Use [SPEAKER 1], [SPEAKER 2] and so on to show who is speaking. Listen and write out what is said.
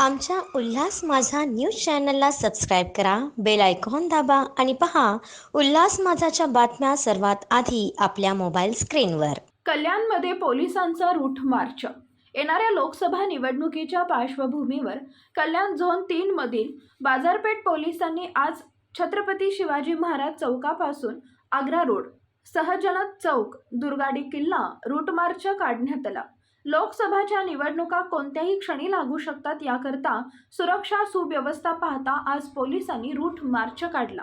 [SPEAKER 1] आमच्या उल्हास माझा न्यूज चॅनलला सबस्क्राईब करा बेल आयकॉन दाबा आणि पहा उल्हास माझाच्या बातम्या सर्वात आधी आपल्या मोबाईल स्क्रीनवर.
[SPEAKER 2] कल्याणमध्ये पोलिसांचा रूट मार्च. येणाऱ्या लोकसभा निवडणुकीच्या पार्श्वभूमीवर कल्याण झोन तीन मधील बाजारपेठ पोलिसांनी आज छत्रपती शिवाजी महाराज चौकापासून आग्रा रोड सहजनत चौक दुर्गाडी किल्ला रूट मार्च काढण्यात आला. लोकसभाच्या निवडणुका कोणत्याही क्षणी लागू शकतात याकरता सुरक्षा सुव्यवस्था पाहता आज पोलिसांनी रूट मार्च काढला.